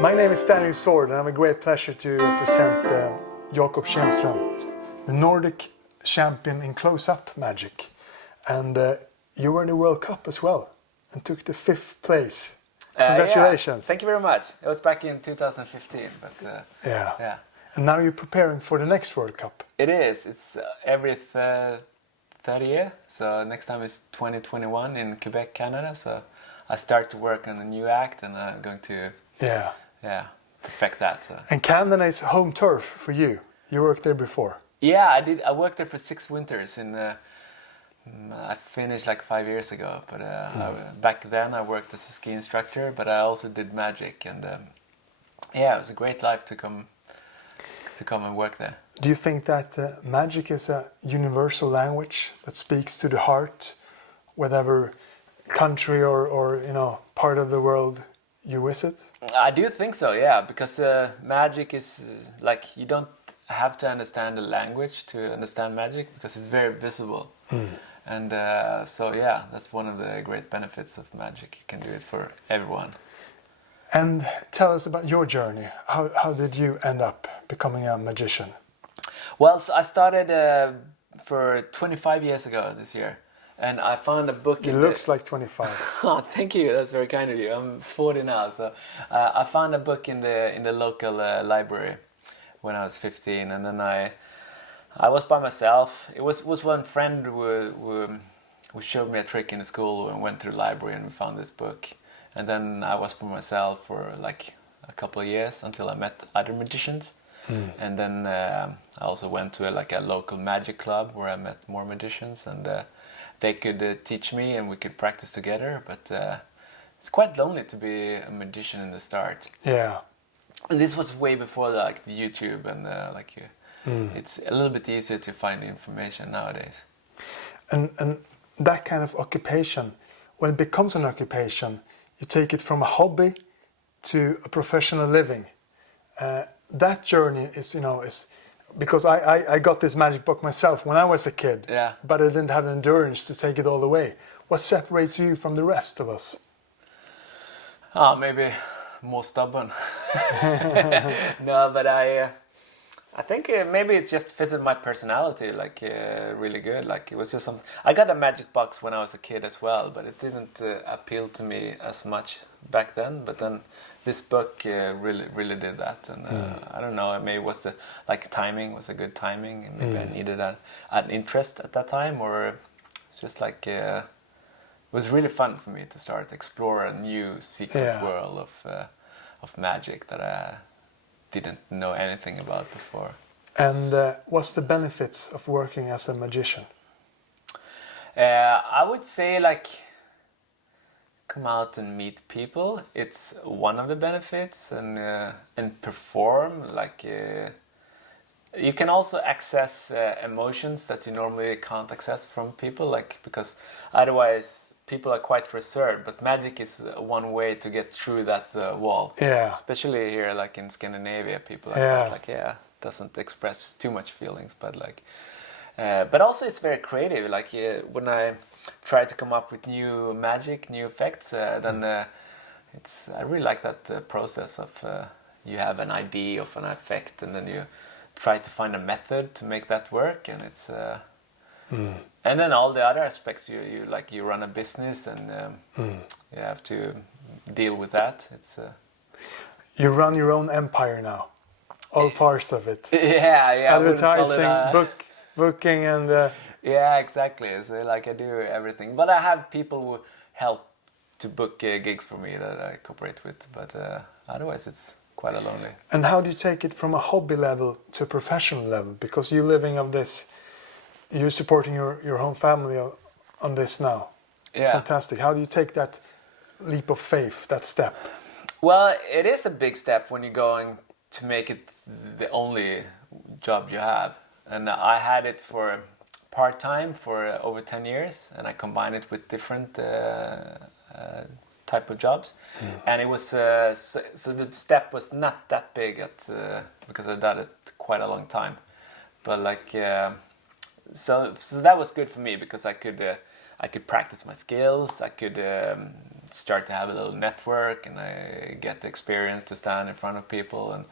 My name is Daniel Swärd and I have a great pleasure to present Jakob Schenström, the Nordic champion in close-up magic. And you were in the World Cup as well and took the 5th place. Congratulations. Yeah. Thank you very much. It was back in 2015. But yeah. And now you're preparing for the next World Cup. It is. It's every third year. So next time is 2021 in Quebec, Canada. So I start to work on a new act and I'm going to perfect that. So. And Canada is home turf for you. You worked there before. Yeah, I did. I worked there for 6 winters. I finished like 5 years ago. But back then I worked as a ski instructor, but I also did magic. And it was a great life to come and work there. Do you think that magic is a universal language that speaks to the heart, whatever country or part of the world you visit? I do think so, yeah, because magic is like you don't have to understand the language to understand magic because it's very visible. And that's one of the great benefits of magic. You can do it for everyone. And tell us about your journey. How did you end up becoming a magician? Well, so I started for 25 years ago this year. And I found a book. It looks like 25. Oh, thank you. That's very kind of you. I'm 40 now, so I found a book in the local library when I was 15, and then I was by myself. It was one friend who showed me a trick in the school and went to the library and we found this book. And then I was for myself for like a couple of years until I met other magicians. And then I also went to a local magic club where I met more magicians and. They could teach me and we could practice together, but it's quite lonely to be a magician in the start. Yeah. And this was way before the YouTube and it's a little bit easier to find the information nowadays. And that kind of occupation, when it becomes an occupation, you take it from a hobby to a professional living. That journey is because I got this magic book myself when I was a kid, but I didn't have the endurance to take it all the way. What separates you from the rest of us? Maybe more stubborn. No, but I think maybe it just fitted my personality really good. It was just something. I got a magic box when I was a kid as well, but it didn't appeal to me as much back then. But then this book really did that, and I don't know. Maybe it was the timing was a good timing, and maybe I needed an interest at that time, or it's just it was really fun for me to start explore a new secret world of magic that I didn't know anything about before. And what's the benefits of working as a magician? I would say come out and meet people. It's one of the benefits, and perform. You can also access emotions that you normally can't access from people, because otherwise people are quite reserved. But magic is one way to get through that wall. Yeah. Especially here, in Scandinavia, people are quite doesn't express too much feelings, but also it's very creative. When I try to come up with new magic, new effects, then I really like that process of you have an idea of an effect and then you try to find a method to make that work, and it's and then all the other aspects you run a business and you have to deal with that. It's you run your own empire now, all parts of it. Yeah. Advertising, booking, and yeah, exactly. So I do everything, but I have people who help to book gigs for me that I cooperate with. But otherwise, it's quite lonely. And how do you take it from a hobby level to a professional level? Because you're living of this, you're supporting your home family on this now. It's fantastic. How do you take that leap of faith, that step? Well, it is a big step when you're going to make it the only job you have. And I had it for part-time for over 10 years, and I combined it with different type of jobs. And it was so the step was not that big because I did it quite a long time. But so that was good for me because I could practice my skills. I could start to have a little network, and I get the experience to stand in front of people,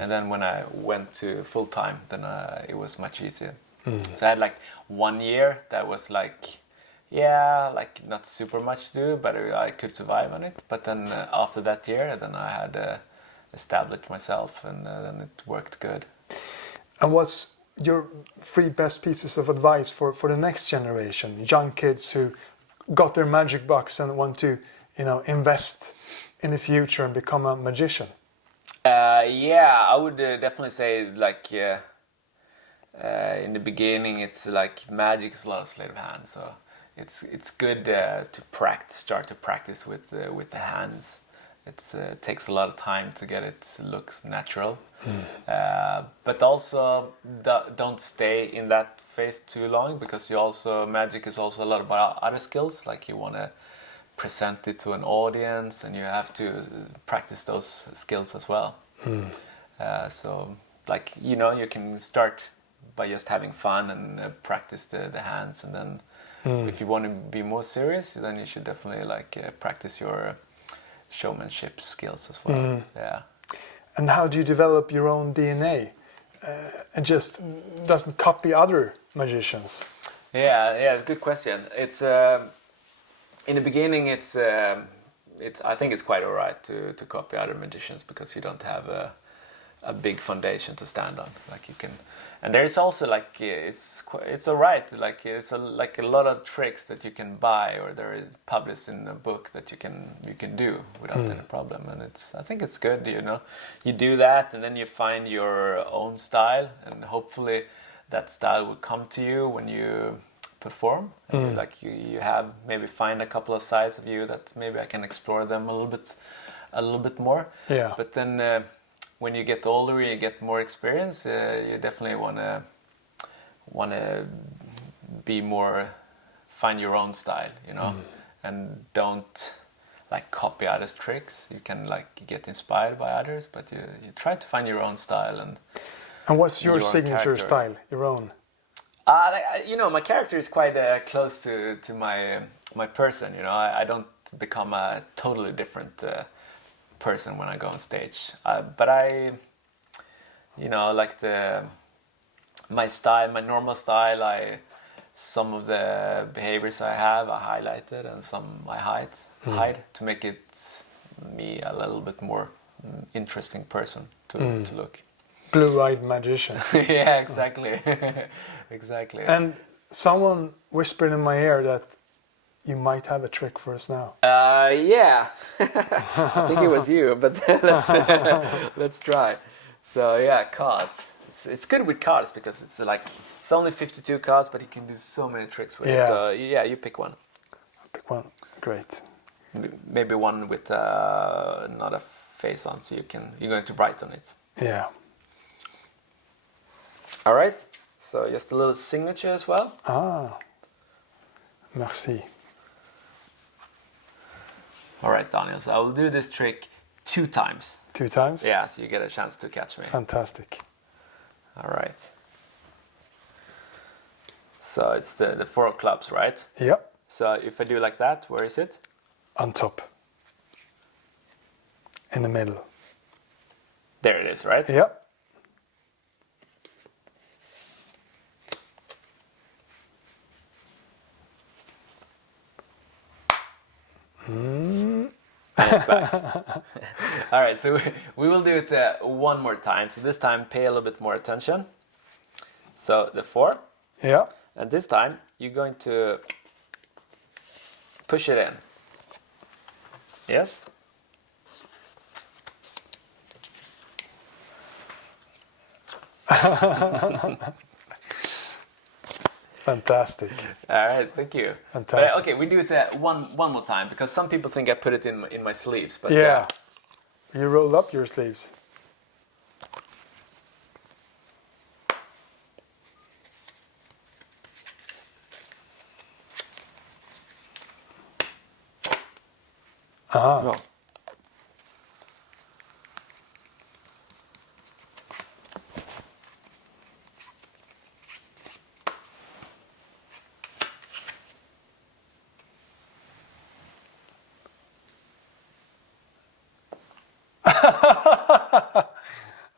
and then when I went to full time, then it was much easier. So I had like 1 year that was like, yeah, like not super much to do, but I could survive on it. But then after that year, then I had established myself, and then it worked good. And what's your 3 best pieces of advice for the next generation, young kids who got their magic box and want to, invest in the future and become a magician? Yeah, I would definitely say like in the beginning, it's like magic is a lot of sleight of hand, so it's good to start to practice with the hands. It takes a lot of time to get it looks natural, but also don't stay in that phase too long, because magic is also a lot about other skills. Like you want to present it to an audience, and you have to practice those skills as well. So like you can start by just having fun and practice the hands, and then if you want to be more serious, then you should definitely like practice your showmanship skills as well. Yeah. And how do you develop your own DNA and just doesn't copy other magicians? Yeah, good question. It's in the beginning, it's I think it's quite alright to copy other magicians, because you don't have a big foundation to stand on. Like you can, and there is also like it's alright. Like it's like a lot of tricks that you can buy, or there is published in a book that you can do without any problem. And I think it's good. You do that, and then you find your own style, and hopefully that style will come to you when you perform. And you have maybe find a couple of sides of you that maybe I can explore them a little bit more. Yeah. But then when you get older, you get more experience. You definitely wanna be more, find your own style, and don't like copy others' tricks. You can like get inspired by others, but you try to find your own style. And what's your signature character. style, your own? My character is quite close to my person. I don't become a totally different person when I go on stage. But I, like my style, my normal style. Some of the behaviors I have, I highlighted, and some I hide to make it me a little bit more interesting person to look. Blue-eyed magician. Yeah, exactly. Exactly. And someone whispered in my ear that you might have a trick for us now. Yeah. I think it was you, but let's try. So yeah, cards. It's good with cards, because it's only 52 cards, but you can do so many tricks with it. So yeah, you pick one. I'll pick one. Great. Maybe one with not a face on, so you're going to write on it. Yeah. All right. So just a little signature as well. Merci. All right, Daniel. So I will do this trick 2 times. 2 times? Yeah, so you get a chance to catch me. Fantastic. All right. So it's the 4 of clubs, right? Yep. So if I do like that, where is it? On top. In the middle. There it is, right? Yep. And it's back. All right, so we will do it one more time. So this time, pay a little bit more attention. So the 4. Yeah. And this time, you're going to push it in. Yes? Fantastic. All right, thank you. Fantastic. But, okay, we do it one more time, because some people think I put it in my sleeves. But yeah. You roll up your sleeves. No.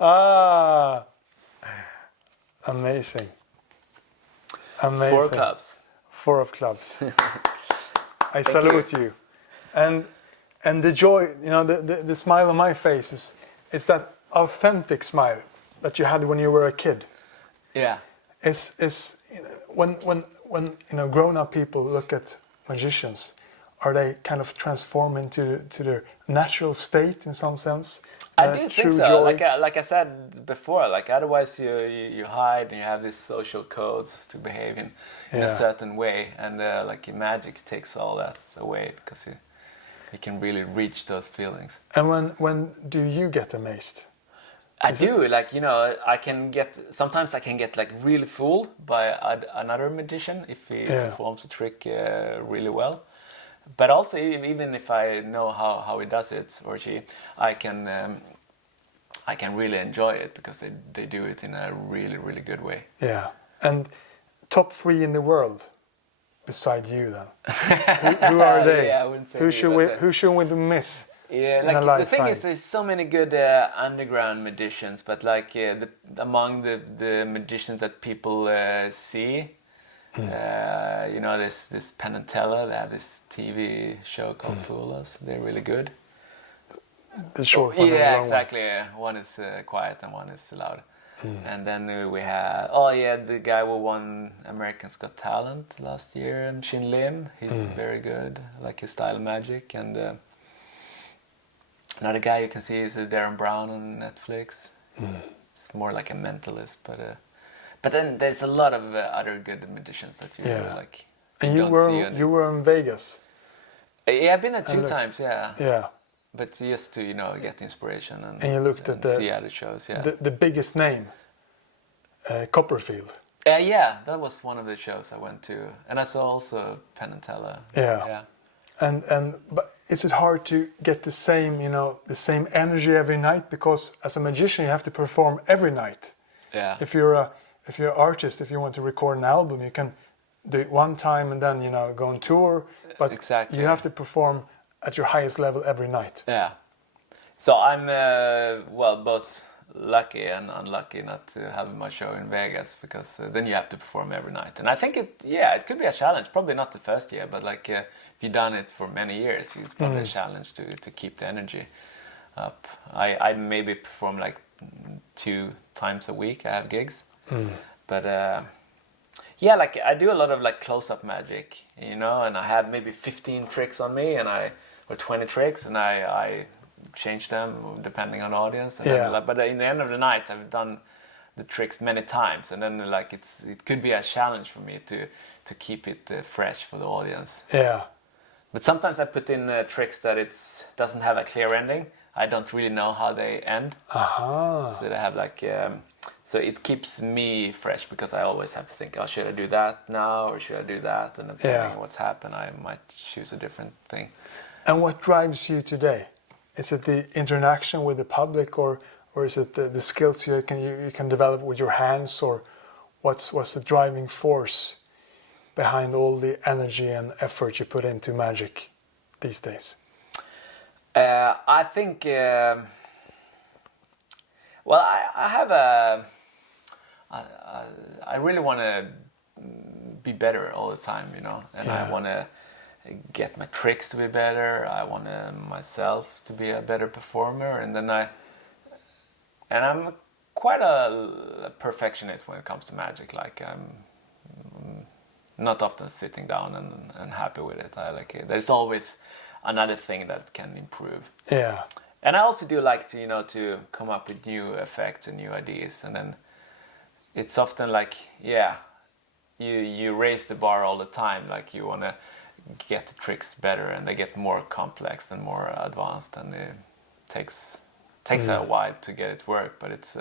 Ah, amazing. Amazing. 4 clubs. 4 of clubs. I Thank salute you. And the joy, you know, the smile on my face is that authentic smile that you had when you were a kid. Yeah. Is when you know, grown-up people look at magicians, are they kind of transformed into their natural state in some sense? I do think so. Joy? Like I said before, like otherwise you hide and you have these social codes to behave in a certain way, and like magic takes all that away because you can really reach those feelings. And when do you get amazed? Like, you know, sometimes I can get like really fooled by another magician if he performs a trick really well. But also, even if I know how he does it or she, I can really enjoy it because they do it in a really, really good way. Yeah. And top 3 in the world beside you then? who are they? Yeah, I wouldn't say who should we miss? Yeah, like the thing is, there's so many good underground magicians, but like among the magicians that people see, you know, this Penn and Teller, they have this TV show called Fool Us. They're really good. The short one. Yeah, exactly. One is quiet and one is loud. And then we have, the guy who won American's Got Talent last year, Shin Lim. He's very good, like his style of magic. And another guy you can see is Darren Brown on Netflix. It's more like a mentalist, but then there's a lot of other good magicians that you like. And you were in Vegas. Yeah, I've been there 2 times. Yeah. Yeah. But just to get inspiration and you looked at see other shows. Yeah. The biggest name, Copperfield. Yeah, that was one of the shows I went to, and I saw also Penn and Teller. Yeah. But is it hard to get the same energy every night? Because as a magician, you have to perform every night. Yeah. If you're an artist, if you want to record an album, you can do it one time and then go on tour. But you have to perform at your highest level every night. Yeah. So I'm both lucky and unlucky not to have my show in Vegas, because then you have to perform every night. And I think it could be a challenge. Probably not the first year, but like if you've done it for many years, it's probably a challenge to keep the energy up. I maybe perform like 2 times a week. I have gigs, but like I do a lot of like close-up magic, and I have maybe 15 tricks on me, or 20 tricks, and I change them depending on the audience. And but in the end of the night, I've done the tricks many times, and then like it could be a challenge for me to keep it fresh for the audience. Yeah. But sometimes I put in tricks that doesn't have a clear ending. I don't really know how they end. So they have like so it keeps me fresh, because I always have to think, should I do that now or should I do that? And depending on what's happened, I might choose a different thing. And what drives you today? Is it the interaction with the public, or is it the skills you can develop with your hands, or what's the driving force behind all the energy and effort you put into magic these days? I think I have I really want to be better all the time, and I want to get my tricks to be better. I want myself to be a better performer, and then I'm quite a perfectionist when it comes to magic. Like I'm not often sitting down and happy with it. I like it. There's always another thing that can improve. Yeah. And I also do like to to come up with new effects and new ideas, and then it's often like you raise the bar all the time. Like you want to get the tricks better, and they get more complex and more advanced, and it takes a while to get it work, but it's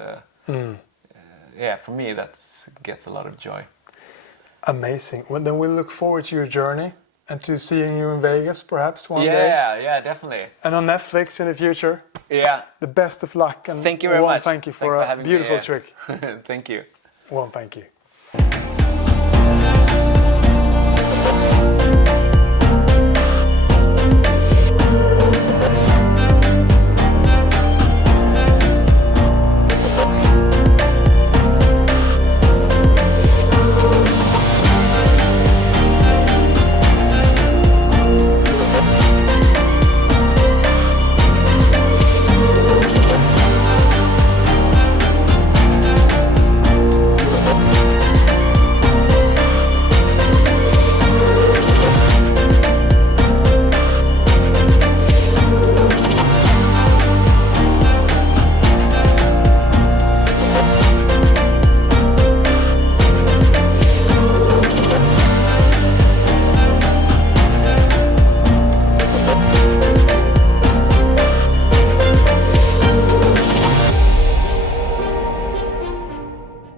for me that gets a lot of joy. Amazing. Well, then we'll look forward to your journey and to seeing you in Vegas perhaps one day. Yeah, definitely. And on Netflix in the future. Yeah. The best of luck, and thank you very much. Thank you for a beautiful trick. Thank you. Thank you.